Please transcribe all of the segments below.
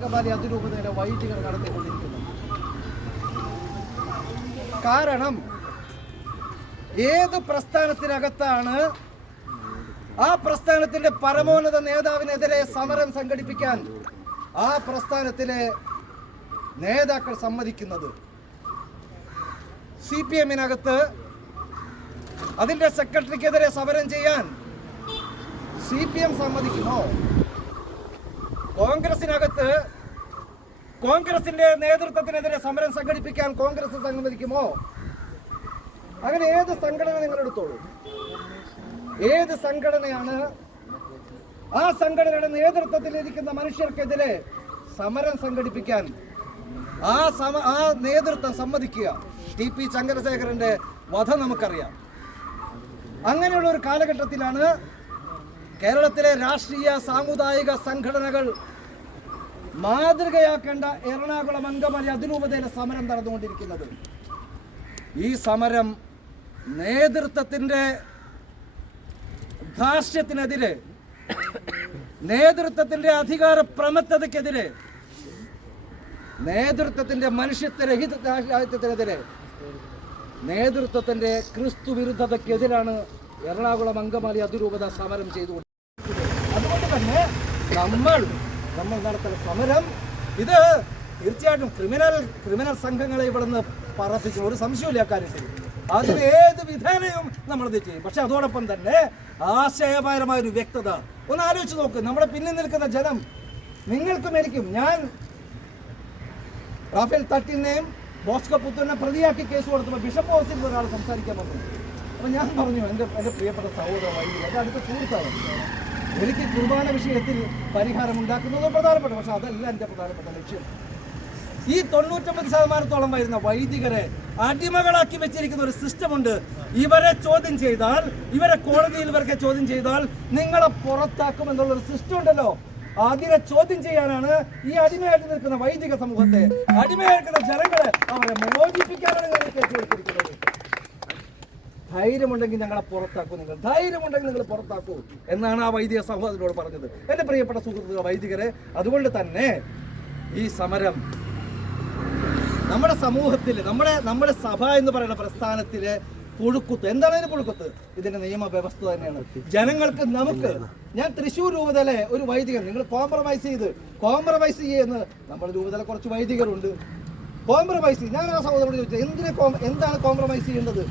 അങ്കമാലി നേരെ വൈദികർ നടത്തിക്കൊണ്ടിരിക്കുന്നത്. കാരണം ഏത് പ്രസ്ഥാനത്തിനകത്താണ് ആ പ്രസ്ഥാനത്തിന്റെ പരമോന്നത നേതാവിനെതിരെ സമരം സംഘടിപ്പിക്കാൻ ആ പ്രസ്ഥാനത്തിലെ നേതാക്കൾ സമ്മതിക്കുന്നത്? സി പി എമ്മിനകത്ത് അതിന്റെ സെക്രട്ടറിക്കെതിരെ സമരം ചെയ്യാൻ സി പി എം സമ്മതിക്കുമോ? കോൺഗ്രസിനകത്ത് കോൺഗ്രസിന്റെ നേതൃത്വത്തിനെതിരെ സമരം സംഘടിപ്പിക്കാൻ കോൺഗ്രസ് സമ്മതിക്കുമോ? അങ്ങനെ ഏത് സംഘടന നിങ്ങൾ എടുത്തോളൂ? ഏത് സംഘടനയാണ് ആ സംഘടനയുടെ നേതൃത്വത്തിൽ ഇരിക്കുന്ന മനുഷ്യർക്കെതിരെ സമരം സംഘടിപ്പിക്കാൻ ആ സമ ആ നേതൃത്വം സമ്മതിക്കുക? ടി പി ചന്ദ്രശേഖരന്റെ വധം നമുക്കറിയാം. അങ്ങനെയുള്ള ഒരു കാലഘട്ടത്തിലാണ് കേരളത്തിലെ രാഷ്ട്രീയ സാമുദായിക സംഘടനകൾ മാതൃകയാക്കേണ്ട എറണാകുളം അങ്കമാലി അതിരൂപതയിലെ സമരം നടന്നുകൊണ്ടിരിക്കുന്നത്. ഈ സമരം നേതൃത്വത്തിന്റെ ധാർഷ്ട്യത്തിനെതിരെ നേതൃത്വത്തിന്റെ അധികാര പ്രമത്തതയ്ക്കെതിരെ നേതൃത്വത്തിന്റെ മനുഷ്യത്വരഹിതത്തിനെതിരെ നേതൃത്വത്തിന്റെ ക്രിസ്തു വിരുദ്ധതയ്ക്കെതിരാണ് എറണാകുളം അങ്കമാലി അതിരൂപത സമരം ചെയ്തുകൊണ്ടിരിക്കുന്നത്. തന്നെ നമ്മൾ നമ്മൾ നടത്തുന്ന സമരം ഇത് തീർച്ചയായിട്ടും ക്രിമിനൽ ക്രിമിനൽ സംഘങ്ങളെ ഇവിടുന്ന് പറപ്പിച്ചു ഒരു സംശയമില്ല കാര്യത്തിൽ. അതിന് ഏത് വിധാനവും നമ്മളത് ചെയ്യും. പക്ഷെ അതോടൊപ്പം തന്നെ ആശയപരമായ ഒരു വ്യക്തത. ഒന്ന് ആലോചിച്ച് നോക്ക്. നമ്മുടെ പിന്നിൽ നിൽക്കുന്ന ജനം നിങ്ങൾക്കും എനിക്കും ഞാൻ റാഫേൽ തട്ടിനെയും ബോസ്കോ പുത്തനെ പ്രതിയാക്കി കേസ് കൊടുത്തപ്പോൾ ബിഷപ്പ് ഹൗസിൽ ഒരാൾ സംസാരിക്കാൻ വന്നു. അപ്പോൾ ഞാൻ പറഞ്ഞു എന്റെ എന്റെ പ്രിയപ്പെട്ട സഹോദരമായി എന്റെ അടുത്ത സുഹൃത്താണ്. എനിക്ക് കുർബാന വിഷയത്തിൽ പരിഹാരം ഉണ്ടാക്കുന്നത് പ്രധാനപ്പെട്ട പക്ഷെ അതല്ല എന്റെ പ്രധാനപ്പെട്ട ലക്ഷ്യം. ഈ തൊണ്ണൂറ്റൊമ്പത് ശതമാനത്തോളം വരുന്ന വൈദികരെ അടിമകളാക്കി വെച്ചിരിക്കുന്ന ഒരു സിസ്റ്റമുണ്ട്. ഇവരെ ചോദ്യം ചെയ്താൽ ഇവരെ കോടതിയിൽ ഇവർക്ക് ചോദ്യം ചെയ്താൽ നിങ്ങളെ പുറത്താക്കും എന്നുള്ള ഒരു സിസ്റ്റം ഉണ്ടല്ലോ അതിനെ ചോദ്യം ചെയ്യാനാണ് ഈ അടിമയായിട്ട് നിൽക്കുന്ന വൈദിക സമൂഹത്തെ അടിമയായിരിക്കുന്ന ജനങ്ങളെ അവരെ മോചിപ്പിക്കാനാണ് നിങ്ങൾ കേസ് ധൈര്യമുണ്ടെങ്കിൽ ഞങ്ങളെ പുറത്താക്കൂ നിങ്ങൾ. ധൈര്യമുണ്ടെങ്കിൽ നിങ്ങൾ പുറത്താക്കൂ എന്നാണ് ആ വൈദിക സഹോദരനോട് പറഞ്ഞത്. എന്റെ പ്രിയപ്പെട്ട സുഹൃത്തുക്കൾ വൈദികരെ അതുകൊണ്ട് തന്നെ ഈ സമരം നമ്മുടെ സമൂഹത്തിൽ നമ്മുടെ നമ്മുടെ സഭ എന്ന് പറയുന്ന പ്രസ്ഥാനത്തിലെ പുഴുക്കുത്ത്. എന്താണ് അതിന് പുഴുക്കുത്ത്? ഇതിന്റെ നിയമവ്യവസ്ഥ തന്നെയാണ്. ജനങ്ങൾക്ക് നമുക്ക് ഞാൻ തൃശ്ശൂർ രൂപതയിലെ ഒരു വൈദികൻ നിങ്ങൾ കോംപ്രമൈസ് ചെയ്ത് കോംപ്രമൈസ് ചെയ്യുന്നത് നമ്മുടെ രൂപതയിലെ കുറച്ച് വൈദികരുണ്ട്. കോംപ്രമൈസ് ഞാൻ ആ സഹോദരോട് ചോദിച്ചത് എന്തിനെ എന്താണ് കോംപ്രമൈസ് ചെയ്യേണ്ടത്?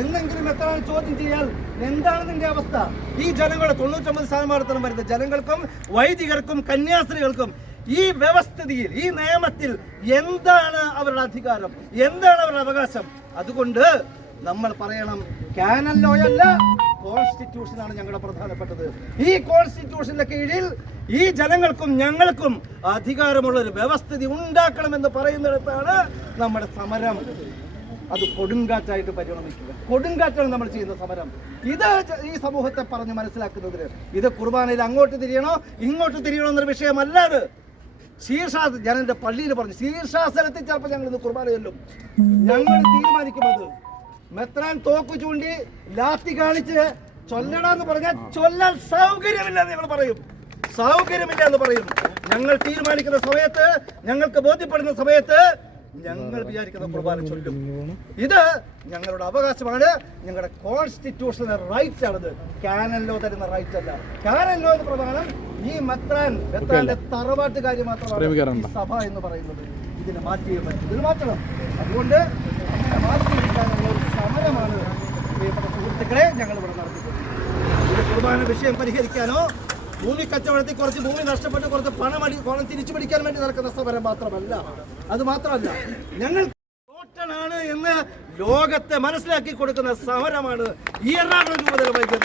എന്നെങ്കിലും എത്ര ചോദ്യം ചെയ്യാൻ എന്താണ് നിന്റെ അവസ്ഥ? ഈ ജനങ്ങളുടെ തൊണ്ണൂറ്റൊമ്പത് ശതമാനത്തോളം വരുന്ന ജനങ്ങൾക്കും വൈദികർക്കും കന്യാസ്ത്രീകൾക്കും ഈ വ്യവസ്ഥിതിയിൽ ഈ നിയമത്തിൽ എന്താണ് അവരുടെ അധികാരം? എന്താണ് അവരുടെ അവകാശം? അതുകൊണ്ട് നമ്മൾ പറയണം ക്യാനൽ ലോയല്ല കോൺസ്റ്റിറ്റ്യൂഷനാണ് ഞങ്ങളുടെ പ്രധാനപ്പെട്ടത്. ഈ കോൺസ്റ്റിറ്റ്യൂഷന്റെ കീഴിൽ ഈ ജനങ്ങൾക്കും ഞങ്ങൾക്കും അധികാരമുള്ള ഒരു വ്യവസ്ഥിതി ഉണ്ടാക്കണമെന്ന് പറയുന്നിടത്താണ് നമ്മുടെ സമരം. അത് കൊടുങ്കാറ്റായിട്ട് പരിണമിക്കുക. കൊടുങ്കാറ്റാണ് നമ്മൾ ചെയ്യുന്ന സമരം. ഇത് ഈ സമൂഹത്തെ പറഞ്ഞ് മനസ്സിലാക്കുന്നതിന് ഇത് കുർബാനയിൽ അങ്ങോട്ട് തിരിയണോ ഇങ്ങോട്ട് തിരിയണോ എന്നൊരു വിഷയമല്ല അത് ശീർഷാ ഞാൻ പള്ളിയിൽ പറഞ്ഞു ശീർഷാസനത്തിൽ ചിലപ്പോൾ ഞങ്ങൾ ഇന്ന് കുർബാന ചൊല്ലും. ഞങ്ങൾ തീരുമാനിക്കുന്നത് മെത്രാൻ തോക്ക് ചൂണ്ടി ലാത്തി കാണിച്ച് ചൊല്ലടാന്ന് പറഞ്ഞാൽ ചൊല്ലാൻ സൗകര്യമില്ല എന്ന് ഞങ്ങൾ പറയും. സൗകര്യമില്ല എന്ന് പറയും. ഞങ്ങൾ തീരുമാനിക്കുന്ന സമയത്ത് ഞങ്ങൾക്ക് ബോധ്യപ്പെടുന്ന സമയത്ത് ഞങ്ങൾ വിചാരിക്കുന്ന കുർബാന ചൊല്ലും. ഇത് ഞങ്ങളുടെ അവകാശമാണ്. ഞങ്ങളുടെ കോൺസ്റ്റിറ്റ്യൂഷണൽ റൈറ്റ് ആണത് കാനൻ ലോ തരുന്ന റൈറ്റ് അല്ല കാനൻ ലോ എന്ന് പ്രധാനം ഈ മെത്രാൻ മെത്രാന്റെ തറവാട്ട് കാര്യം മാത്രമാണ് സഭ എന്ന് പറയുന്നത്. ഇതിനെ മാറ്റിയേ പറ്റും ഇതിന് മാറ്റണം. അതുകൊണ്ട് അങ്ങനെ മാറ്റിയെടുക്കാനുള്ള ഒരു സമരമാണ് പ്രിയപ്പെട്ട സുഹൃത്തുക്കളെ ഞങ്ങൾ ഇവിടെ നടത്തിക്കൊണ്ടിരിക്കുന്നത് കുർബാന വിഷയം പരിഹരിക്കാനോ ഭൂമി കച്ചവടത്തിൽ കുറച്ച് ഭൂമി നഷ്ടപ്പെട്ട് കുറച്ച് പണം അടി പണം തിരിച്ചു പിടിക്കാൻ വേണ്ടി നടക്കുന്ന സമരം മാത്രമല്ല. അത് മാത്രമല്ല ഞങ്ങൾ ാണ് എന്ന് ലോകത്തെ മനസ്സിലാക്കി കൊടുക്കുന്ന സമരമാണ് ഈ എറണാകുളം രൂപതല വൈദ്യം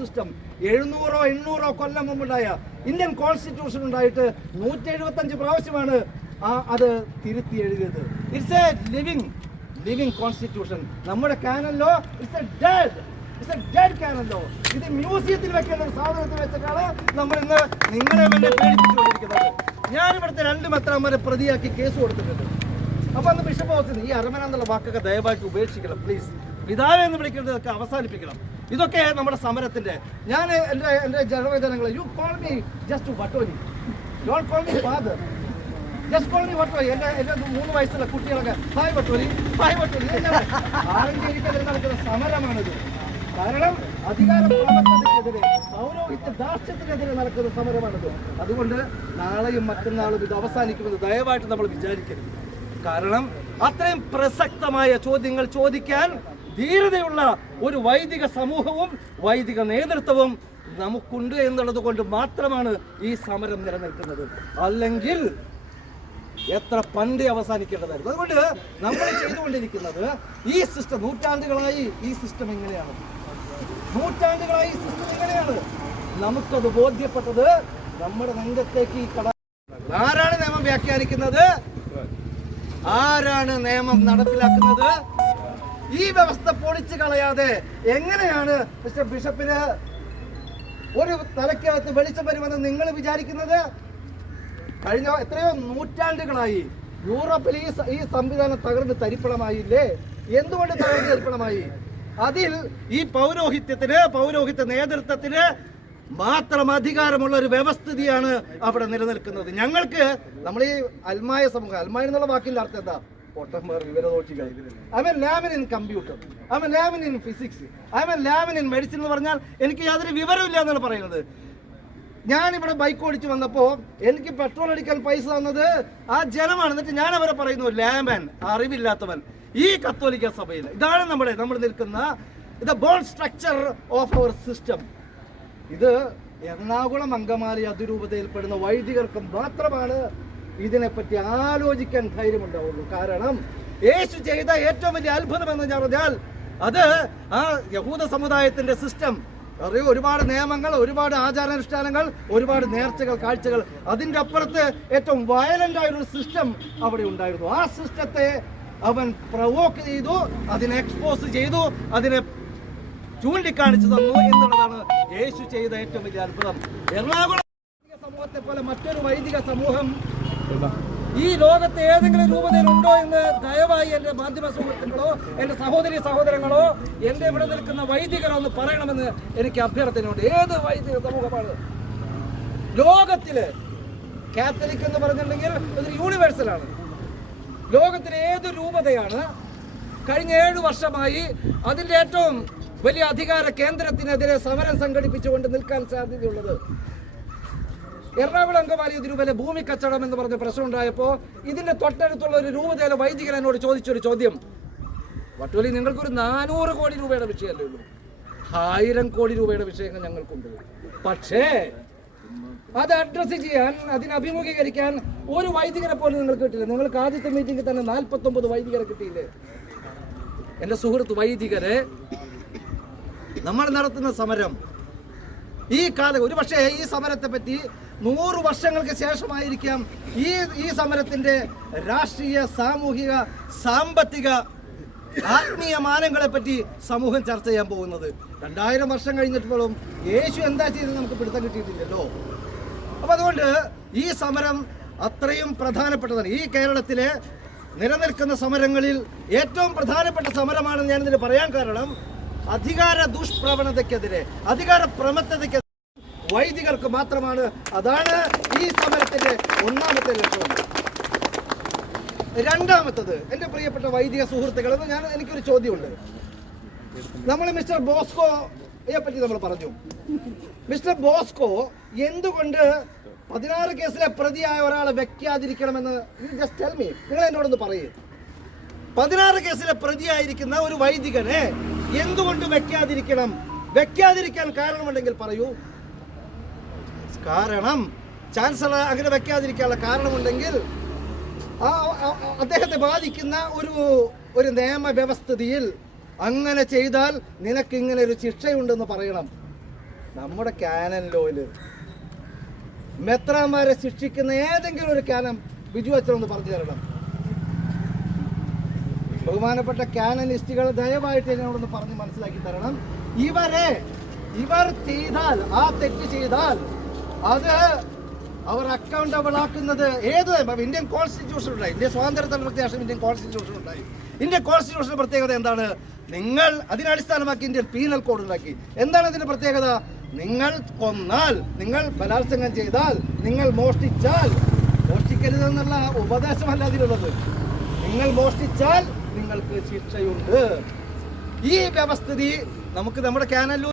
system. എഴുന്നൂറോ എണ്ണൂറോ കൊല്ലം മുമ്പുണ്ടായ ഇന്ത്യൻ കോൺസ്റ്റിറ്റ്യൂഷൻ ഉണ്ടായിട്ട് നൂറ്റി എഴുപത്തഞ്ച് പ്രാവശ്യമാണ് അത് തിരുത്തി എഴുതിയത്. It's a living living constitution നമ്മുടെ കാനല്ലോ it's a dead it's a dead കാനല്ലോ ഇത് മ്യൂസിയത്തിൽ വെക്കേണ്ട ഒരു സാധനത്തിൽ വെച്ചിട്ടാണ് നമ്മൾ ഇന്ന് നിങ്ങളെ വേണ്ടി പേടിപ്പിച്ചുകൊണ്ടിരിക്കുന്നത്. ഞാൻ ഇവിടുത്തെ രണ്ട് മെത്രാന്മാരെ പ്രതിയാക്കി കേസ് കൊടുത്തിട്ടുണ്ട്. അപ്പൊ അന്ന് ബിഷപ്പ് ഹൗസിൽ ഈ അരമന എന്നുള്ള വാക്കൊക്കെ ദയവായിട്ട് ഉപേക്ഷിക്കണം പ്ലീസ് പിതാവ് എന്ന് വിളിക്കേണ്ടതൊക്കെ അവസാനിപ്പിക്കണം. ഇതൊക്കെ നമ്മുടെ സമരത്തിന്റെ. ഞാൻ എന്റെ എന്റെ ജനവേദനങ്ങൾ you call me just Vattoli don't call me father call me Vattoli എന്റെ എന്റെ മൂന്ന് വയസ്സുള്ള കുട്ടികളൊക്കെ ഹായ് വട്ടോലി ഹായ് വട്ടോലി ആലഞ്ചേരിക്കെതിരെ നടക്കുന്ന സമരമാണിത്. കാരണം അധികാര പ്രവർത്തനത്തിനെതിരെ പൗരോഹിത്യ ദാർഷ്ട്യത്തിനെതിരെ നടക്കുന്ന സമരമാണിത്. അതുകൊണ്ട് നാളെയും മറ്റന്നാളും ഇത് അവസാനിക്കുമെന്ന് ദയവായിട്ട് നമ്മൾ വിചാരിക്കരുത്. കാരണം അത്രയും പ്രസക്തമായ ചോദ്യങ്ങൾ ചോദിക്കാൻ ധീരതയുള്ള ഒരു വൈദിക സമൂഹവും വൈദിക നേതൃത്വവും നമുക്കുണ്ട് എന്നുള്ളത് കൊണ്ട് മാത്രമാണ് ഈ സമരം നിലനിൽക്കുന്നത്. അല്ലെങ്കിൽ എത്ര പണ്ട് അവസാനിക്കേണ്ടതായിരുന്നു. അതുകൊണ്ട് നമ്മൾ ചെയ്തുകൊണ്ടിരിക്കുന്നത് ഈ സിസ്റ്റം നൂറ്റാണ്ടുകളായി ഈ സിസ്റ്റം എങ്ങനെയാണ്? നൂറ്റാണ്ടുകളായി ഈ സിസ്റ്റം എങ്ങനെയാണ്? നമുക്കത് ബോധ്യപ്പെട്ടത് നമ്മുടെ രംഗത്തേക്ക് ഈ കട ആരാണ് നിയമം വ്യാഖ്യാനിക്കുന്നത്? ആരാണ് നിയമം നടപ്പിലാക്കുന്നത്? ഈ വ്യവസ്ഥ പൊളിച്ചു കളയാതെ എങ്ങനെയാണ് മിസ്റ്റർ ബിഷപ്പിന് ഒരു തലയ്ക്കകത്ത് വെളിച്ചം വരുമെന്ന് നിങ്ങൾ വിചാരിക്കുന്നത്? കഴിഞ്ഞ എത്രയോ നൂറ്റാണ്ടുകളായി യൂറോപ്പിൽ ഈ ഈ സംവിധാനം തകർന്ന് തരിപ്പണമായില്ലേ? എന്തുകൊണ്ട് തകർന്ന് തരിപ്പണമായി? അതിൽ ഈ പൗരോഹിത്യത്തിന് പൗരോഹിത്യ നേതൃത്വത്തിന് മാത്രം അധികാരമുള്ള ഒരു വ്യവസ്ഥിതിയാണ് അവിടെ നിലനിൽക്കുന്നത്. ഞങ്ങൾക്ക് നമ്മൾ ഈ അൽമായ സമൂഹം അൽമായ എന്നുള്ള വാക്കിന്റെ അർത്ഥം എന്താ? പൊട്ടന്മാർ വിവരദോഷികൾ. Am layman in computer layman in physics I am layman in medicine എന്ന് പറഞ്ഞാൽ എനിക്ക് യാതൊരു വിവരമില്ല എന്നാണ് പറയുന്നത്. ഞാൻ ഇവിടെ ബൈക്ക് ഓടിച്ചു വന്നപ്പോൾ എനിക്ക് പെട്രോൾ അടിക്കാൻ പൈസ തന്നത് ആ ജനമാണ്. എന്നിട്ട് ഞാൻ അവരെ പറയുന്നു ലാമൻ അറിവില്ലാത്തവൻ. ഈ കത്തോലിക്ക സഭയിൽ ഇതാണ് നമ്മുടെ നമ്മൾ നിൽക്കുന്ന ഇത് bone structure of our system ഇത് എറണാകുളം അങ്കമാലി അതിരൂപതയിൽപ്പെടുന്ന വൈദികർക്ക് മാത്രമാണ് ഇതിനെപ്പറ്റി ആലോചിക്കാൻ ധൈര്യമുണ്ടാവുള്ളൂ. കാരണം യേശു ചെയ്ത ഏറ്റവും വലിയ അത്ഭുതം എന്ന് പറഞ്ഞാൽ അത് ആ യഹൂദ സമുദായത്തിന്റെ സിസ്റ്റം അറിയോ ഒരുപാട് നിയമങ്ങൾ ഒരുപാട് ആചാരാനുഷ്ഠാനങ്ങൾ ഒരുപാട് നേർച്ചകൾ കാഴ്ചകൾ. അതിന്റെ അപ്പുറത്ത് ഏറ്റവും വയലന്റ് ആയൊരു സിസ്റ്റം അവിടെ ഉണ്ടായിരുന്നു. ആ സിസ്റ്റത്തെ അവൻ പ്രവോക്ക് ചെയ്തു അതിനെ എക്സ്പോസ് ചെയ്തു അതിനെ ചൂണ്ടിക്കാണിച്ചു തന്നു എന്നുള്ളതാണ് യേശു ചെയ്ത ഏറ്റവും വലിയ അത്ഭുതം. എറണാകുളം സമൂഹത്തെ പോലെ മറ്റൊരു വൈദിക സമൂഹം ഈ ലോകത്ത് ഏതെങ്കിലും രൂപതയിൽ ഉണ്ടോ എന്ന് ദയവായി എന്റെ മാധ്യമ സുഹൃത്തുക്കളോ എന്റെ സഹോദരി സഹോദരങ്ങളോ എന്റെ ഇവിടെ നിൽക്കുന്ന വൈദികരോ ഒന്ന് പറയണമെന്ന് എനിക്ക് അഭ്യർത്ഥനയുണ്ട്. ഏത് വൈദിക സമൂഹമാണ്? ലോകത്തിൽ കാത്തലിക് എന്ന് പറഞ്ഞിട്ടുണ്ടെങ്കിൽ അതൊരു യൂണിവേഴ്സലാണ്. ലോകത്തിലെ ഏത് രൂപതയാണ്? കഴിഞ്ഞ ഏഴ് വർഷമായി അതിന്റെ ഏറ്റവും വലിയ അധികാര കേന്ദ്രത്തിനെതിരെ സമരം സംഘടിപ്പിച്ചുകൊണ്ട് നിൽക്കാൻ സാധ്യതയുള്ളത് എറണാകുളം അങ്കമാലി ഇതിനുപോലെ ഭൂമി കച്ചവടം എന്ന് പറഞ്ഞ പ്രശ്നം ഉണ്ടായപ്പോൾ ഇതിന്റെ തൊട്ടടുത്തുള്ള ഒരു രൂപതയിലെ വൈദികൻ എന്നോട് ചോദിച്ചൊരു ചോദ്യം. വട്ടുവലി നിങ്ങൾക്കൊരു നാനൂറ് കോടി രൂപയുടെ വിഷയമല്ലേ ഉള്ളൂ? ആയിരം കോടി രൂപയുടെ വിഷയങ്ങൾ ഞങ്ങൾക്കുണ്ട്. പക്ഷേ അത് അഡ്രസ്സ് ചെയ്യാൻ അതിനെ അഭിമുഖീകരിക്കാൻ ഒരു വൈദികരെ പോലും നിങ്ങൾക്ക് കിട്ടില്ല. നിങ്ങൾക്ക് ആദ്യത്തെ മീറ്റിംഗിൽ തന്നെ നാൽപ്പത്തൊമ്പത് വൈദികരെ കിട്ടിയില്ലേ? എന്റെ സുഹൃത്ത് വൈദികരെ നമ്മൾ നടത്തുന്ന സമരം ഈ കാലം ഒരു പക്ഷേ ഈ സമരത്തെ പറ്റി നൂറ് വർഷങ്ങൾക്ക് ശേഷമായിരിക്കാം ഈ ഈ സമരത്തിന്റെ രാഷ്ട്രീയ സാമൂഹിക സാമ്പത്തിക ആത്മീയ മാനങ്ങളെ പറ്റി സമൂഹം ചർച്ച ചെയ്യാൻ പോകുന്നത്. രണ്ടായിരം വർഷം കഴിഞ്ഞിട്ടും യേശു എന്താ ചെയ്തത് നമുക്ക് പിടുത്തം കിട്ടിയിട്ടില്ലല്ലോ. അപ്പൊ അതുകൊണ്ട് ഈ സമരം അത്രയും പ്രധാനപ്പെട്ടതാണ്. ഈ കേരളത്തിലെ നിലനിൽക്കുന്ന സമരങ്ങളിൽ ഏറ്റവും പ്രധാനപ്പെട്ട സമരമാണെന്ന് ഞാനിതിൽ പറയാൻ കാരണം അധികാര ദുഷ്പ്രവണതയ്ക്കെതിരെ അധികാര പ്രമത്തതയ്ക്കെതിരെ വൈദികർക്ക് മാത്രമാണ് അതാണ് ഈ സമരത്തിന്റെ ഒന്നാമത്തെ ലക്ഷ്യം. രണ്ടാമത്തത് എന്റെ പ്രിയപ്പെട്ട വൈദിക സുഹൃത്തുക്കൾ ഞാൻ എനിക്കൊരു ചോദ്യമുണ്ട്. നമ്മൾ മിസ്റ്റർ ബോസ്കോയെ പറ്റി നമ്മൾ പറഞ്ഞു. മിസ്റ്റർ ബോസ്കോ എന്തുകൊണ്ട് പതിനാറ് കേസിലെ പ്രതിയായ ഒരാളെ വെക്കാതിരിക്കണമെന്ന് ജസ്റ്റ് ടെൽ മീ നിങ്ങൾ എന്നോടൊന്ന് പറയേ. പതിനാറ് കേസിലെ പ്രതിയായിരിക്കുന്ന ഒരു വൈദികനെ എന്തുകൊണ്ട് വെക്കാതിരിക്കണം? വെക്കാതിരിക്കാൻ കാരണമുണ്ടെങ്കിൽ പറയൂ. കാരണം ചാൻസലർ അങ്ങനെ വെക്കാതിരിക്കാനുള്ള കാരണമുണ്ടെങ്കിൽ ആ അദ്ദേഹത്തെ ബാധിക്കുന്ന ഒരു ഒരു നിയമവ്യവസ്ഥിതിയിൽ അങ്ങനെ ചെയ്താൽ നിനക്ക് ഇങ്ങനെ ഒരു ശിക്ഷയുണ്ടെന്ന് പറയണം. നമ്മുടെ കാനൻ ലോയിൽ മെത്രാന്മാരെ ശിക്ഷിക്കുന്ന ഏതെങ്കിലും ഒരു കാനം ബിജു അച്ഛനൊന്ന് പറഞ്ഞു തരണം. ബഹുമാനപ്പെട്ട കാനലിസ്റ്റുകൾ ദയവായിട്ട് എന്നോടൊന്ന് പറഞ്ഞ് മനസ്സിലാക്കി തരണം. ഇവരെ ഇവർ ചെയ്താൽ ആ തെറ്റ് ചെയ്താൽ അത് അവർ അക്കൗണ്ടബിൾ ആക്കുന്നത് ഏത് ഇന്ത്യൻ കോൺസ്റ്റിറ്റ്യൂഷൻ ഉണ്ടായി. ഇന്ത്യ സ്വാതന്ത്ര്യത്തിന് പ്രത്യാശം ഇന്ത്യൻ കോൺസ്റ്റിറ്റ്യൂഷൻ ഉണ്ടായി. ഇന്ത്യൻ കോൺസ്റ്റിറ്റ്യൂഷൻ പ്രത്യേകത എന്താണ്? നിങ്ങൾ അതിനടിസ്ഥാനമാക്കി ഇന്ത്യൻ പീനൽ കോഡ് ഉണ്ടാക്കി. എന്താണ് അതിന്റെ പ്രത്യേകത? നിങ്ങൾ കൊന്നാൽ നിങ്ങൾ ബലാത്സംഗം ചെയ്താൽ നിങ്ങൾ മോഷ്ടിച്ചാൽ മോഷ്ടിക്കരുതെന്നുള്ള ഉപദേശമല്ല അതിലുള്ളത് നിങ്ങൾ മോഷ്ടിച്ചാൽ നിങ്ങൾക്ക് ശിക്ഷയുണ്ട്. ഈ വ്യവസ്ഥിതി നമുക്ക് നമ്മുടെ കാനല്ലൂർ